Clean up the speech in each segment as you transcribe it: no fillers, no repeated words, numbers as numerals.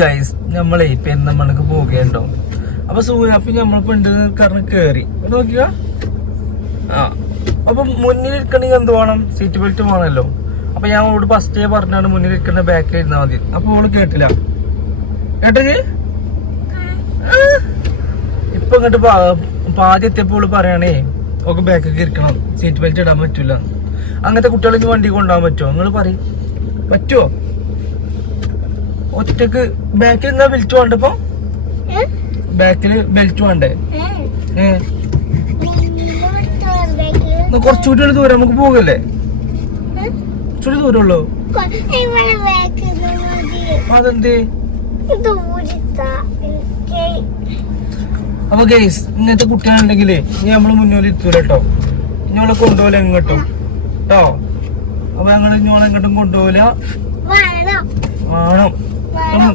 Guys നമ്മളെ പെരുന്തമണ്ണക്ക് പോകേണ്ടോ അപ്പൊ അപ്പൊ നമ്മളിപ്പോ ഉണ്ട് കാരണം കേറി നോക്കിയ അപ്പൊ മുന്നിലിരിക്കണെങ്കിൽ എന്ത് വേണം? സീറ്റ് ബെൽറ്റ് വേണമല്ലോ. അപ്പൊ ഞാൻ ഓട് ഫസ്റ്റേ പറഞ്ഞാണ് മുന്നിലിരിക്കുന്ന ബാക്കിൽ ഇരുന്നാ മതി. അപ്പൊ ഓള് കേട്ടില്ല. കേട്ടേ ഇപ്പൊ ഇങ്ങോട്ട് ആദ്യം എത്തിയപ്പോൾ പറയണേ ഒക്കെ ബാക്കൊക്കെ ഇരിക്കണം, സീറ്റ് ബെൽറ്റ് ഇടാൻ പറ്റൂല. അങ്ങനത്തെ കുട്ടികളെ വണ്ടി കൊണ്ടുപോകാൻ പറ്റുമോ? നിങ്ങൾ പറയും പറ്റുമോ? ഒറ്റക്ക് ബാക്കിൽ എന്താ ബെൽറ്റ് വേണ്ട? ഇപ്പൊ ബാക്കില് ബെൽറ്റ് വേണ്ടേ? കുറച്ചുകൂടി ദൂരം നമുക്ക് പോകല്ലേ? കുറച്ചുകൂടി ദൂരമുള്ളൂ. അതെന്തേ? അപ്പൊ ഗൈസ് ഇങ്ങനത്തെ കുട്ടികളുണ്ടെങ്കിലേ ഇനി നമ്മള് മുന്നോട്ട് ഇരുത്തൂല കേട്ടോ. ഇഞ്ഞോളെ കൊണ്ടുപോല എങ്ങോട്ടും കേട്ടോ. അപ്പൊ ഞങ്ങൾ ഇഞ്ഞോളെ എങ്ങോട്ടും കൊണ്ടുപോല വേണം.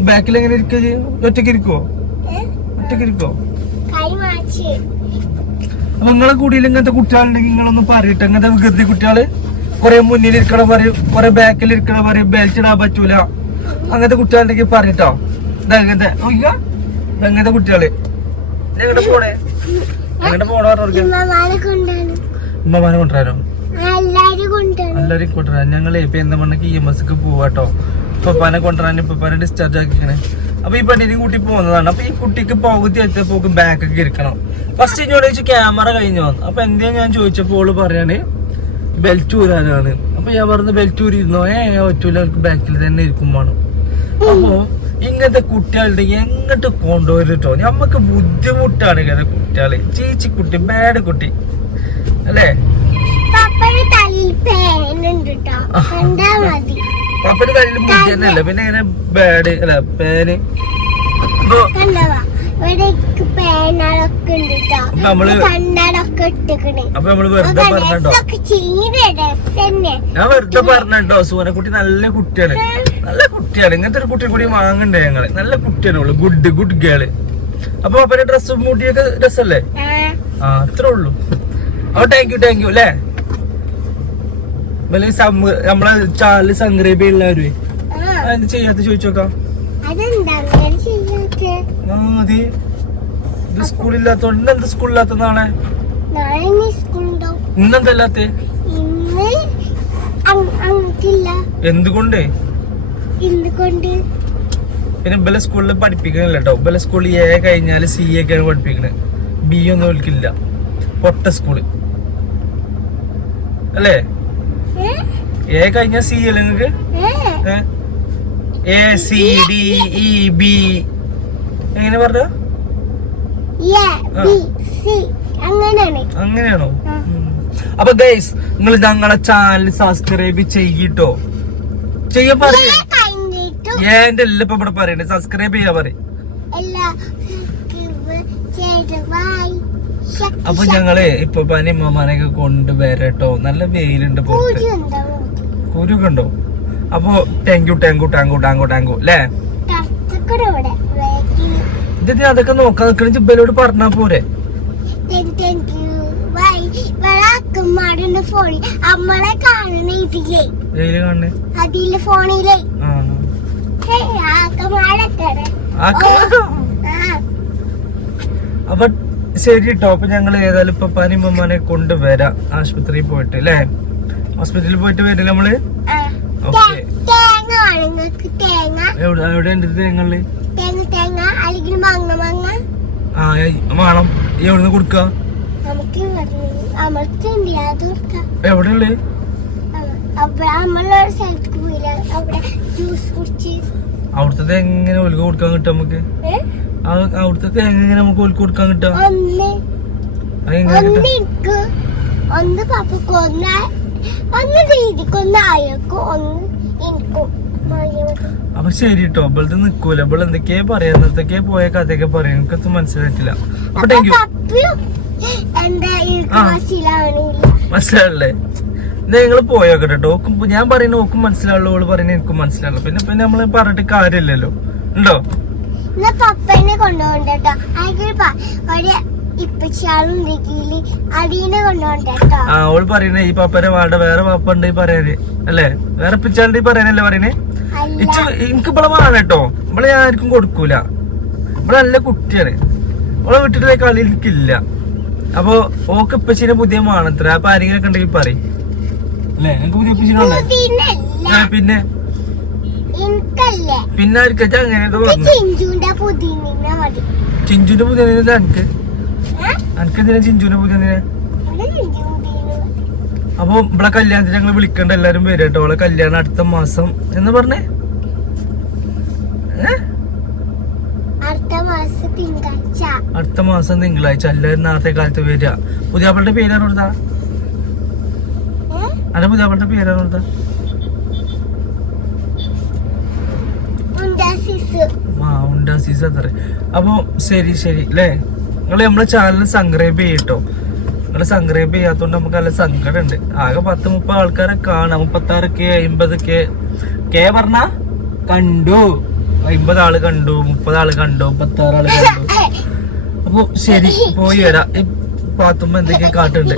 ബാക്കിൽ എങ്ങനെ ഇരിക്ക? ഒറ്റക്ക് ഇരിക്കോ? ഒറ്റക്ക് ഇരിക്കോ? അപ്പൊ നിങ്ങളെ കൂടിയിൽ ഇങ്ങനത്തെ കുട്ടികളുണ്ടെങ്കിൽ നിങ്ങളൊന്നും പറയട്ടെ. ഇങ്ങനത്തെ വികൃതി കുട്ടികള് കൊറേ മുന്നിൽ ഇരിക്കണം പറയും, കൊറേ ബാക്കിൽ ഇരിക്കണം പറയും, ബെൽറ്റ് ഇടാൻ പറ്റൂല. അങ്ങനത്തെ കുട്ടികളുണ്ടെങ്കിൽ പറയട്ടോ. ഇതങ്ങനത്തെ ഇങ്ങനത്തെ കുട്ടികള് എങ്ങോട്ട് പോണേ? എങ്ങോട്ട് പോണോ? ഉമ്മമാനെ കൊണ്ടുവരാനോ? എല്ലാരും കൊണ്ടുവരാൻ. ഞങ്ങളെ പെരുന്തമണ്ണക്ക് EMSക്ക് പോവാട്ടോ. പപ്പാനെ കൊണ്ടുവരാൻ പപ്പാനെ ഡിസ്ചാർജ് ആക്കിക്കണേ. അപ്പൊ ഈ പെണ്ണിനെ കൂട്ടി പോകുന്നതാണ്. അപ്പൊ ഈ കുട്ടിക്ക് പകുതി എത്തിയപ്പോ ബാക്കൊക്കെ ഇരിക്കണം. ഫസ്റ്റ് എന്നോട് ചോദിച്ചു ക്യാമറ കഴിഞ്ഞോ? അപ്പൊ എന്തിനാ ഞാൻ ചോദിച്ചപ്പോൾ ഓള് പറയാണ് ബെൽറ്റ് ഊരാനാണ്. അപ്പൊ ഞാൻ പറഞ്ഞു ബെൽറ്റ് ഊരിയിരുന്നോ? പറ്റൂല, ബാക്കിൽ തന്നെ ഇരിക്കും വേണം. അപ്പൊ ഇങ്ങനത്തെ കുട്ടികളുടെ എങ്ങോട്ട് കൊണ്ടുപോയിട്ടോ? ഞമ്മക്ക് ബുദ്ധിമുട്ടാണ് ഇങ്ങനത്തെ കുട്ടികള്. ചേച്ചി കുട്ടി, ബാഡ് കുട്ടി അല്ലേ? പപ്പന്റെ തലയിൽ മുടി തന്നെ അല്ലേ? പിന്നെ എങ്ങനെ ബാഡ് അല്ല പേന്? അപ്പൊ നമ്മള് വെറുതെ പറഞ്ഞോ. ഞാൻ വെറുതെ പറഞ്ഞോ. സൂനക്കുട്ടി നല്ല കുട്ടിയാണ്, നല്ല കുട്ടിയാണ്. ഇങ്ങനത്തെ ഒരു കുട്ടിയെ കൂടി വാങ്ങണ്ടേ ഞങ്ങള്? നല്ല കുട്ടിയാണ്, ഗുഡ് ഗേള്. അപ്പൊ അപ്പന്റെ ഡ്രസ്സും മുടിയൊക്കെ രസല്ലേ? അത്രേ ഉള്ളൂ. അപ്പൊ താങ്ക് യു അല്ലേ? നമ്മളെ ചാനല് സബ്സ്ക്രൈബ് ചെയ്യുന്നവരും എന്ത് ചെയ്യാത്ത ചോദിച്ചോക്കാം. മതി. ഇത് സ്കൂളില്ലാത്തോണ്ട് ഇന്നെന്ത് സ്കൂളില്ലാത്ത നാളെ? ഇന്നെന്തല്ലാത്ത? എന്തുകൊണ്ട്? പിന്നെ ഇബലെ സ്കൂളിൽ പഠിപ്പിക്കണില്ല കേട്ടോ. ഇബലെ സ്കൂളിൽ A കഴിഞ്ഞാല് CA ഒക്കെയാണ് പഠിപ്പിക്കണേ. B ഒന്നും വിളിക്കില്ല. പൊട്ട സ്കൂള് അല്ലേ? A കഴിഞ്ഞ C അല്ലേ നിങ്ങക്ക്? ACDEB എങ്ങനെ പറഞ്ഞ? അങ്ങനെയാണോ? അപ്പൊ ഗൈസ് നിങ്ങൾ ഞങ്ങളെ ചാനൽ സബ്സ്ക്രൈബ് ചെയ്യട്ടോ. ചെയ്യാൻ പറയേ എന്റെ എല്ലാം ഇപ്പൊ ഇവിടെ പറയണേ. സബ്സ്ക്രൈബ് ചെയ്യാ പറയും. അപ്പൊ ഞങ്ങള് ഇപ്പൊ പനിമ്മമാനെയൊക്കെ കൊണ്ടുവരട്ടോ. നല്ല വെയിലുണ്ട് പുറത്ത്. കുരുക്കെ ഉണ്ടോ? അപ്പൊ ടാങ്കു അല്ലേ? ഇത് അതൊക്കെ നോക്കാൻ നിക്കണ ജിബലോട് പറഞ്ഞാ പോരെ? അപ്പൊ ശരി കേട്ടോ. അപ്പൊ ഞങ്ങൾ ഏതായാലും ഇപ്പൊ പനിമ്മമാനെ കൊണ്ടുവരാം ആശുപത്രിയിൽ പോയിട്ട് അല്ലേ? ഹോസ്പിറ്റലിൽ പോയിട്ട് വരില്ല നമ്മള്? എവിടെ ഉണ്ട് തേങ്ങ? വേണം. എവിടുന്ന് കൊടുക്ക? എവിടെ ഉള്ളു? അവിടുത്തെ തേങ്ങ എങ്ങനെ ഒലുക്ക് കൊടുക്കാൻ കിട്ടും നമുക്ക്? അവിടുത്തെ തേങ്ങ എങ്ങനെ നമുക്ക് ഒലുക്ക് കൊടുക്കാൻ കിട്ടാം? അപ്പൊ ശരി കേട്ടോ. ഇവളത് നിക്കൂല. ഇവൾ എന്തൊക്കെയാ പറയാ, എന്തൊക്കെയാ പോയ കഥയൊക്കെ പറയാ. എനിക്കത് മനസ്സിലായിട്ടില്ല. അപ്പൊ താങ്ക് യു. മനസ്സിലാവില്ലേ? നിങ്ങൾ പോയോക്കട്ടെ കേട്ടോ. ഞാൻ പറയുന്ന ഓക്കും മനസ്സിലാവുള്ളൂ, ഓള് പറയുന്ന എനിക്കും മനസ്സിലാവുള്ളൂ. പിന്നെ നമ്മള് പറഞ്ഞിട്ട് കാര്യമില്ലല്ലോ. ഉണ്ടോ? പപ്പനെ കൊണ്ടുപോകണ്ടോ? ഓള് പറയുന്നേ ഈ പാപ്പനെ വേണ്ട, വേറെ പാപ്പ ഉണ്ട് പറയാന് അല്ലേ? വേറെ പിച്ചാളുടെ പറയാനല്ലേ പറയണേ? എനിക്ക് ഇവിടെ വേണം കേട്ടോ. ഇവിടെ ഞാൻ ആർക്കും കൊടുക്കൂല. ഇവിടെ നല്ല കുട്ടിയാണ്. ഇവിടെ വിട്ടിട്ട് കളി എനിക്കില്ല. അപ്പൊ ഓക്ക് ഇപ്പച്ചിനെ പുതിയ മാണത്ര. അപ്പൊ ആരെങ്കിലും ഒക്കെ ഉണ്ടെങ്കിൽ പറയും അല്ലേ? എനിക്ക് പുതിയ ഇപ്പച്ചിനുണ്ട്. പിന്നെ പിന്നെ ആർക്കാ അങ്ങനെ പറഞ്ഞു? ചിഞ്ചുന്റെ പുതിയ എനിക്ക് എന്തിനാ ചിഞ്ചുന്റെ പുതിയ? അപ്പൊ ഇവിടെ കല്യാണത്തിന് ഞങ്ങള് വിളിക്കണ്ട, എല്ലാരും വരും കേട്ടോ. അവളെ കല്യാണം അടുത്ത മാസം എന്ന് പറഞ്ഞേ, അടുത്ത മാസം തിങ്കളാഴ്ച. എല്ലാവരും നാളത്തെ കാലത്ത് വരിക. പുതിയാപ്പളുടെ പേരാണ് കൊടുത്താ? അല്ല, പുതിയാപ്പളുടെ പേരാണ് കൊടുത്താ? ഉണ്ടാസീസ് അത്ര. അപ്പൊ ശരി ശരി അല്ലേ? നിങ്ങള് നമ്മളെ ചാനൽ സബ്സ്ക്രൈബ് ചെയ്യട്ടോ. നിങ്ങള് സബ്സ്ക്രൈബ് ചെയ്യാത്തോണ്ട് നമുക്ക് നല്ല സങ്കടം ഉണ്ട്. ആകെ 10-30 ആൾക്കാരെ കാണാം. 36K 50K പറഞ്ഞ കണ്ടു. 50 ആള് കണ്ടു, 30 ആള് കണ്ടു, 36 ആള് കണ്ടു. അപ്പൊ ശരി, പോയി വരാം. ഈ പാത്തുമ്പോ എന്തൊക്കെയാ കാട്ടുണ്ട്.